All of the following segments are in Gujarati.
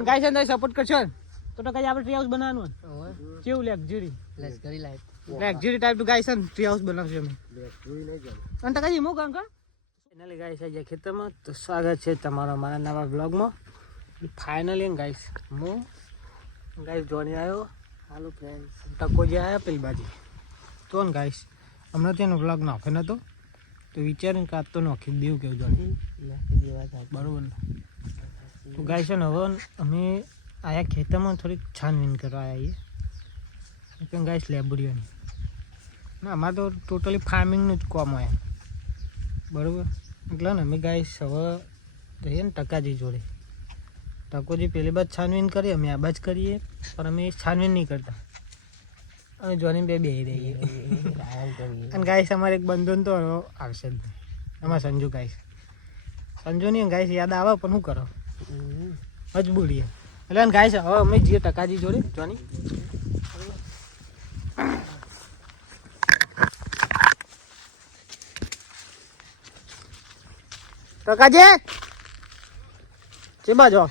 પણ ગાય છે ને સપોર્ટ કરશો ને. તો કઈ આપણે ટ્રી હાઉસ બનાવવાનું કેવું લેક્ઝરી લશ્કરી લાઈફ લેક્ઝરી ટાઈપનું ગાય છે ને ટ્રી હાઉસ બનાવશે અમે અને ટકાજી મૂક અંકલ ફાઇનલી ગાય છે જે ખેતરમાં તો સ્વાગત છે તમારો મારા નવા બ્લોગમાં ફાઇનલી ગાઈસ હું ગાઈસ જોની આવ્યો હાલો ફ્રેન્ડ ટકો જે આવ્યા પેલી બાજુ. તો ને ગાઈસ હમણાં તેનો બ્લોગ નાખે નહોતો તો વિચારીને કાં તો નાખી દેવું કેવું જોની બરોબર ને? તો ગાય છે ને હવે અમે આયા ખેતરમાં થોડીક છાનવીન કરવા આવ્યા છીએ ગાઈશ લેબોરીઓની ના અમારે તો ટોટલી ફાર્મિંગનું જ કામ હોય બરાબર એટલે ને અમે ગાય હવે જઈએ ને ટકાજી જોડે ટકોજી પેલી બાદ છાનવીન કરીએ અમે આ બાજ કરીએ પણ અમે છાનવીન નહીં કરતા અમે જોની બે બે રહીએ અને ગાઈસ અમારે એક બંધન તો આવશે જ નહીં એમાં સંજુ ગાઈસ સંજુ નહીં ગાઈસ યાદ આવે પણ શું કરો. મજબૂરી. એટલે ગાય છે હવે અમે જઈએ ટકાજી જોડે જોની. ટકાજી! ચેબા જો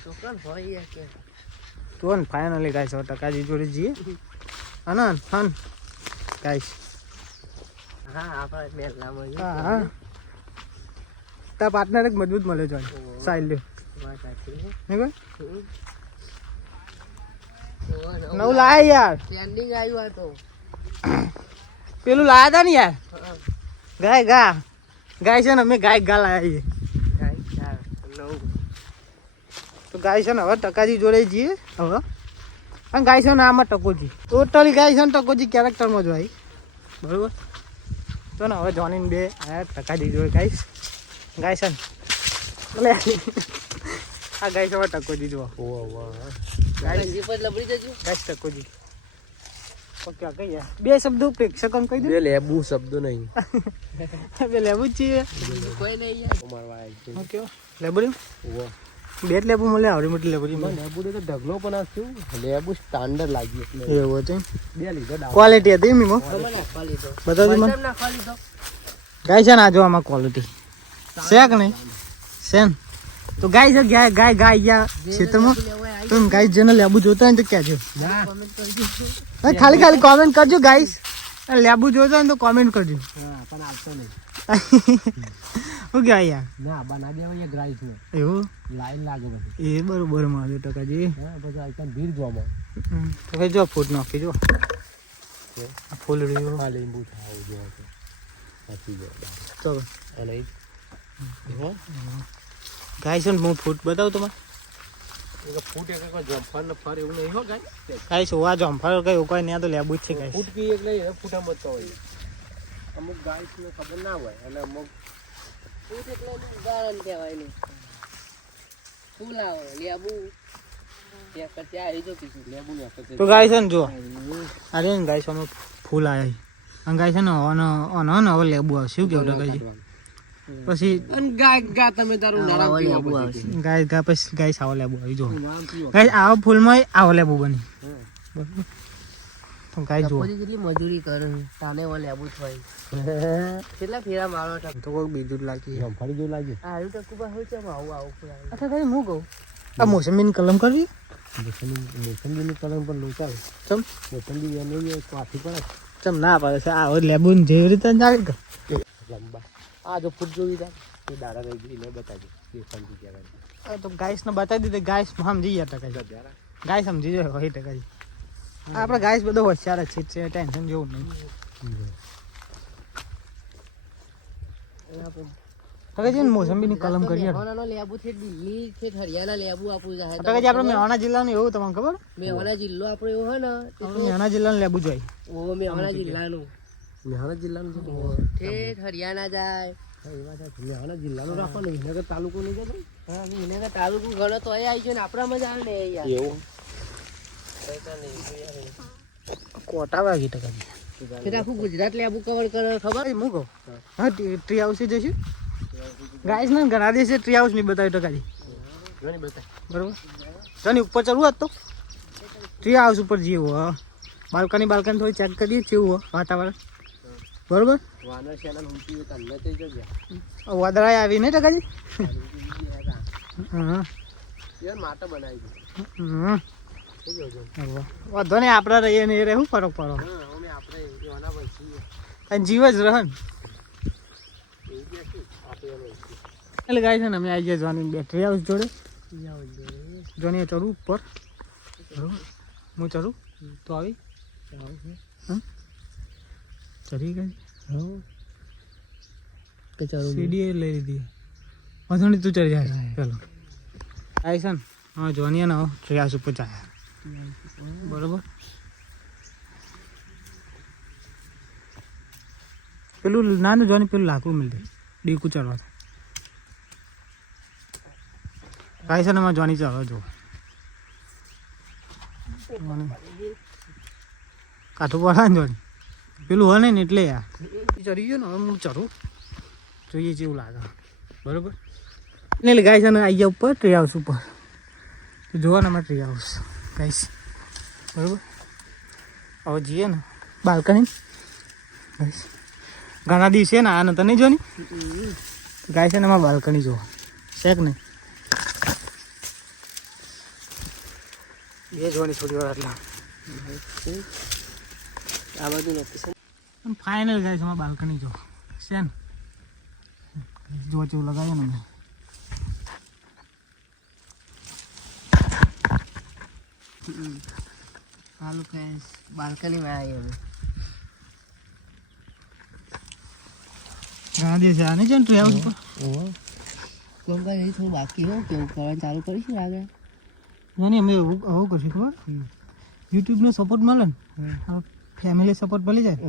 તો ને ફાઇનલી છે હવે ટકાજી જોડે જઈએ હા હન ગાય હા આપણે પહેલા મળીએ હા હા. તારા પાર્ટનર એક મજબૂત મળે છે સાઈલ લ્યો નવું લાયા યાર. ટ્રેન્ડિંગ આવ્યું આ તો. પેલું લાયા હતા ને યાર? ગાય ગા. ગાય છે ને અમે ગાય ગા લાયા છીએ. તો ગાય છે ને હવે ટકાજી જોડે જઈએ. હવે. અને ગાય છે ને આમાં ટકોજી. ટોટલી ગાય છે ને ટકોજી કેરેક્ટરમાં જ હોય. બરોબર? તો ને હવે જોનીને બે આયા ટકાજી જોડે ગાઈશ ગાય છે ને. એટલે આ ગાય સવા ટકોજી જો ગાય ગંજી પર લબડી દેજો. ગાય ટકોજી કઈ બે શબ્દો પ્રેક્ષકોને કહી દે? લેબુ શબ્દ નહીં. બે લેબુ બીજું કોઈ નહીં યાર મારવા આવી ઓકે લેબુરી છે બે લેબુ મળે આવડી મોટી લેબુરી મળે. લેબુ તો ઢગલો પણ આપ્યું લેબુ સ્ટાન્ડર્ડ લાગ્યું એટલે. એવું હતું બે લીધો ક્વોલિટી હતી મીમો બતાવજો મને. ગાય છે ને આ જો આમાં ક્વોલિટી છે કે નહીં? છે ને? તો ગાય છે ગાય ગાય ગાય ગયા ક્ષેત્રમાં. તો એમ ગાય જેને લેબુ જોતા હોય ને તો કહેજો. કોમેન્ટ કરજો હા, ખાલી ખાલી કોમેન્ટ કરજો ગાઈસ. લેબુ જોતા હોય ને તો કોમેન્ટ કરજો. હા પણ આવતો નહીં. શું કહેવાય યાર? ના બના દેવાય ગ્રાઇસ ને. એવું? લાઈન લાગે પછી. એ બરોબર મારે ટકાજી. હા પછી આઈકન ભીડ જોવા હમ, તો ભાઈ જો ફૂટ નાખી જો. આ ફૂલ રહ્યું હા. લીંબુ ખાવું જોવા તો પછી જો. ચલો અને ઈ હો? ગાય છે ને હું ફૂટ બતાવું તમારે? ફૂટ એક કોઈ ને ફર એવું નહીં હો ગાય. ગાય છે આ જમ્ફાર કઈ કોઈ નહીં આ તો લેબુ જ છે ગાય ફૂટ એટલે ફૂટા મતતો હોય. અમુક ગાય ને ખબર ના હોય અને અમુક ફૂટ એટલે ઉદાહરણ કહેવાય નહીં ફૂલ આવે લેબુ આવી તો ગાય છે ને જો અરે ગાય છે ફૂલ આવ્યા ગાય છે ને ઓનો ઓનો હવે લેબુ આવશે. શું કેવું ટકાજી પછી અને ગાય ગા તમે તારું લેબુ પછી. ગાય ગા પછી ગાય આવો લેબુ આવી જો ગાય આવો ફૂલમાં આવો લેબુ બની. હા. તો ગાય જો કેટલી મજૂરી કરે તાને એવો લેબુ જ કેટલા ફેરા મારો ટક તો કોઈ બીજું જ લાગી. આયુ ટકુ બા હોય છે આવું આવું ફૂલ અચ્છા ગાય હું કહું? આ મોસમીની કલમ કરવી? મોસંબી મોસંબીની કલમ પણ લો ચમ. મોસંબી એને પડે. ચમ ના પડે છે આ લેબુ જેવી રીતે ચાલે કે? લંબા. આ જો ફૂટ જોઈ જાય એ દાડા રહી ગઈ બતાવી એ સમજી ગયા આ તો ગાઈસ ને બતાવી દીધે ગાઈસ સમજી ગયા ટકા જરા ગાય સમજી જાય હોય ટકા આપણે ગાઈસ બધો હોશિયાર જ છે ટેન્શન જેવું નહીં. હવે છે ને મોસંબીની કલમ કરી લેબુ છે દિલ્હી છે હરિયાણા લેબુ આપણું જાય તો કે આપણે મેવાના જિલ્લાનું એવું તમને ખબર? મેહોણા જિલ્લો આપણો એવો હોય ને જિલ્લા જિલ્લાનું લેબુ જોઈએ. ઓ જિલ્લા જિલ્લાનું. મેહાણા જિલ્લાનું છે ઠેઠ હરિયાણા જાય. એ. મેહાણા જિલ્લાનું રાખવાનું વિનગર તાલુકો નહીં જતો હા વિનેગર તાલુકો ઘણો તો આવી ગયો ને આપણામાં જ આવે ને યાર એવું? કોટા વાગી ટકા કે આખું ગુજરાત લેબુ કવર કરે ખબર? હું. કહું હા ટ્રી હાઉસ જઈશું ગાઈસ ને ઘણા દિવસે ટ્રી હાઉસ નહીં બતાવ્યું ટકાજી બરોબર? જાની ઉપર ચડવું તો? ટ્રી હાઉસ ઉપર જીવો હા. બાલ્કની બાલ્કની થોડી ચેક કરીએ કેવું વાતાવરણ. બરોબર? વાદળા આવી નહીં ટકાજી? વાંધો નહીં આપણે રહીએ ને એ રહે શું ફરક પડો. અને જીવ જ રહે એટલે ગાય છે ને અમે આવી ગયા જોવાની બેટરી હાઉસ જોડે. જોની ચડું ઉપર. હું ચડું? તો આવી? ચડી ગઈ? કે ચાલો સીડી એ લઈ લીધી. વાંધો તું ચડી જાય ચાલો. આવી ને હા જોની ના ટ્રેસ ઉપર જાય બરોબર? પેલું નાનું જોની પેલું લાકડું મિલ દે. ડીકું ચડવા કાંઈ છે ને એમાં જોની ચાલો જો કાઠું પડે ને જોની પેલું હોય ને એટલે યાર ચડી ગયો ને હવે હું ચરું જોઈએ જેવું લાગે. બરોબર? એટલે ગાય છે ને આવી ગયા ઉપર ટ્રી હાઉસ ઉપર. જોવાના જોવા અમારે ટ્રી હાઉસ ગાઈસ બરોબર? હવે જઈએ ને બાલ્કની. ગાઈસ ઘણા દિવસે ને આને તને નહીં ને ગાય છે ને અમારે બાલ્કની જોવા. છે કે નહીં? બે જોવાની થોડી વાર એટલે. આ બાજુ નથી. ફાઇનલ ગાઈસ છે અમારે બાલ્કની જો. છે ને? જો જેવું લગાવ્યું ને મેં હાલું ફ્રેન્ડ્સ બાલ્કનીમાં આવી હવે. ઘણા દિવસે આ છે ને ટ્રી હાઉસ ઉપર કોણ હજી થોડું બાકી હો કેવું કરવાનું ચાલુ કરીશું આગળ નહીં અમે એવું આવું કરશું ખબર? યુટ્યુબનો સપોર્ટ મળે ને? ફેમિલી સપોર્ટ મળી જાય?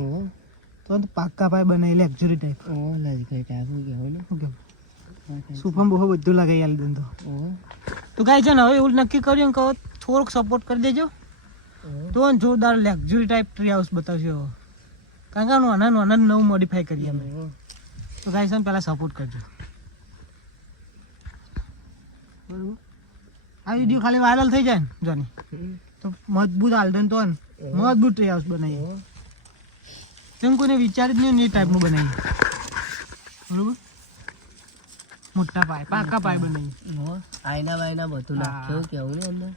તો પાક્કા પાય બનાવી લેક્ઝરી ટાઈપ લઈ ગઈ ટાઈપ કહેવું ને? શું કે સુફમ બહુ બધું લગાઈ આલી દઉં તો તો ગાય છે ને હવે એવું નક્કી કર્યું કે થોડોક સપોર્ટ કરી દેજો. તો ને જોરદાર લેક્ઝરી ટાઈપ ટ્રી હાઉસ બતાવજો કારણ કે આનું આનંદ આનંદ નવું મોડિફાઈ કરીએ અમે. તો ગાય છે ને પહેલાં સપોર્ટ કરજો. બરોબર. આ વીડિયો ખાલી વાયરલ થઈ જાય ને જોની. તો મજબૂત આલદન તો ને. મજબૂત ટ્રી હાઉસ બનાવીએ. તેમ કોઈને વિચારી જ નહીં એ ટાઈપનું બનાવી બરોબર? મોટા પાય પાકા પાય બનાવી આયના બાયના બધું. નાખ્યું કેવું ને અંદર?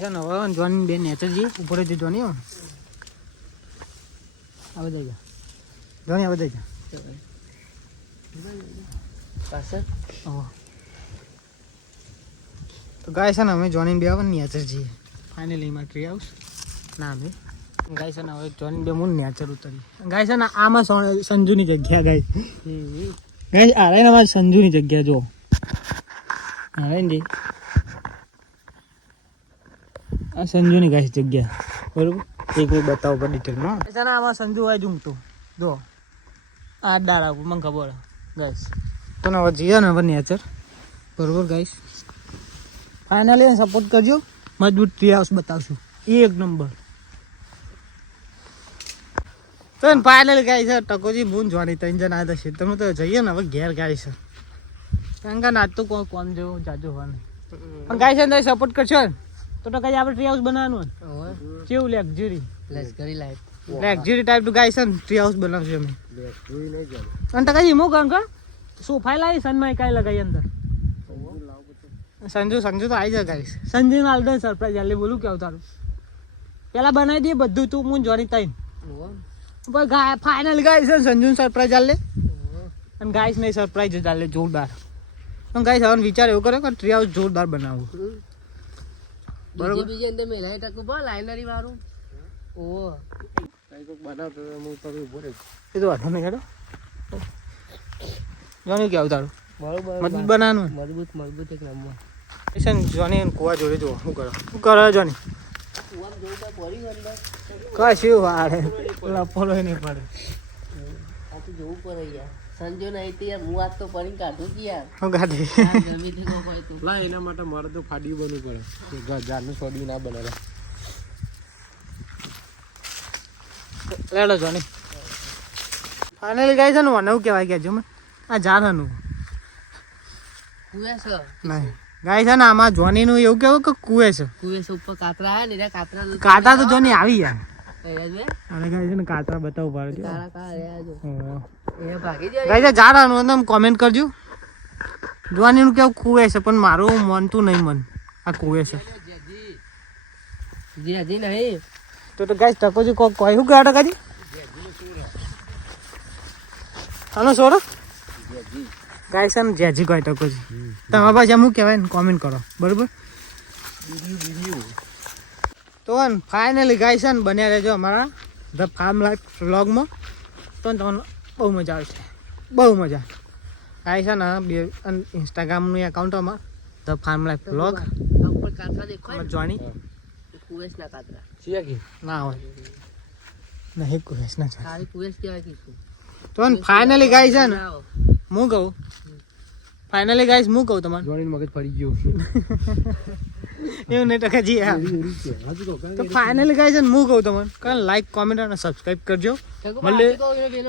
છે ને હવે જોની બે નેચર જઈએ ઉપર જ જોની હો. આ બધા જા જોની આ બધા પાસે તો ગાય છે ને અમે જોની બે આવે નેચર જઈએ. ફાઇનલી માં ટ્રી હાઉસ ના અમે ગાય છે ને હવે જોની બે હું નેચર ઉતરી ગાય છે ને આમાં સંજુની જગ્યા ગાય. ગાય રહી ને સંજુની જગ્યા, જો. આવે ને આ સંજુની ગાય જગ્યા. બરોબર? એક મિનિટ બતાવો પર ડિટેલમાં છે ને આમાં સંજુ હોય ઝૂમતું. જો. આ ડાળા મને ખબર ગાઈસ તો હવે જઈએ ને હવે નેચર બરોબર ગાઈસ ફાઇનલી સપોર્ટ કરજો. મજબૂત ટ્રી હાઉસ બતાવશું. એક નંબર તો ને ફાઇનલી ગાય છે ટકોજી બૂન જોવાની ત્રણ જણ આવ્યા છે. તમે તો જઈએ ને હવે ઘેર ગાય છે. કારણ કે નાચ તો કોણ કોણ જેવું જાજુ હોય નહીં. પણ ગાય છે ને સપોર્ટ કરશો ને. તો તો કઈ આપણે ટ્રી હાઉસ બનાવવાનું કેવું લેક્ઝરી લેક્ઝરી લાઈફ લેક્ઝરી ટાઈપનું ગાય છે ને ટ્રી હાઉસ બનાવશે અમે. અને તો કઈ હું કાં સોફા લાવી સનમાં કાંઈ લગાવી અંદર. સંજુ સંજુ તો આવી જાય ગાઈશ સંજુ ને હાલ દે સરપ્રાઈઝ હાલે બોલું કેવું તારું? પેલા બનાવી દઈએ બધું તું હું જોની તઈ. ઓહો. પણ ગાય ફાઇનલ ગાય છે સંજુ સરપ્રાઈઝ આલે. અને ગાઈસ નહીં સરપ્રાઈઝ જ આલે જોરદાર. પણ ગાઈસ હવે વિચાર એવો કર્યો કે ટ્રી હાઉસ જોરદાર બનાવવું બરોબર. બીજી અંદર મેલાઈ ટકું બા લાઇનરી વાળું. ઓ કઈ કોક બનાવતો હું તો ઊભો રહી. એ તો વાંધો નહીં હેડો. જોની કેવું તારું બરોબર મજબૂત બનાવવાનું. મજબૂત મજબૂત એક નંબર. ને જોની કુવા જોડે જો શું કરો? શું કરો જોની? કશું વાળે? લપોલો નહીં પડે. આ તો જોવું પડે યાર. સંજો નહીં તો યાર હું આજ તો પડી કાઢું કે યાર. હું કાઢી? લા એના માટે મારે તો ફાડી બનવું પડે. જારનું સોડ્યું ના બને લેડો જોની. ફાઇનલી ગાય છે ને મને એવું કહેવાય કે જો આ હું એ સર નહીં. ગાય છે ને આમાં જોનીનું એવું કેવું કે કુએ છે. કુવે છે ઉપર કાતરા આયા ને કાતરા કાતરા તો કાંટા તો જોની આવી યાર અને ગાય છે ને કા ગાય તમે કોમેન્ટ કરજો. જોવાનીનું કેવું કુએ છે પણ મારું મનતું નહીં મન. આ કુવે છે. જી હજી નહીં. તો તો કોઈ કોઈ શું ગયા ટકાજી? હાલો સોરો ગાઈસ એમ જેજી કોઈ ટકોજી તમારા પાસે શું કહેવાય ને કોમેન્ટ કરો. બરાબર? તો ફાઇનલી ગાઈસ ને બન્યા રહેજો અમારા ધ ફાર્મ લાઈફ વ્લોગમાં તો તમને બહુ મજા આવશે. બહુ મજા. ગાઈસ છે ને બે ઇન્સ્ટાગ્રામનું એકાઉન્ટ અમાર ધ ફાર્મ લાઈફ વ્લોગ આ ઉપર કાતરા દેખાય ને હોય. નહીં કુવેશના ખાલી કુવેસ કહેવાય તો ફાઇનલી ગાઈસ છે ને. હું કહું? ફાઇનલી ગાઈસ હું કહું તમારે જોણીને મગજ ફરી ગયું. એવું નહીં ટકા જી તો ફાઇનલી ગાઈસ અને હું કહું તમને કારણ લાઈક કોમેન્ટ અને સબસ્ક્રાઇબ કરજો. મળે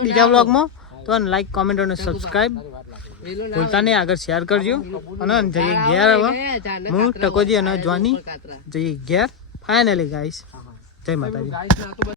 બીજા. વ્લોગમાં તો લાઈક કોમેન્ટ અને સબસ્ક્રાઇબ ભૂલતા નહીં આગળ શેર કરજો. અને જઈએ. ઘેર હવે. હું ટકોજી અને જોની જઈએ ઘેર. ફાઇનલી ગાઈસ જય માતાજી.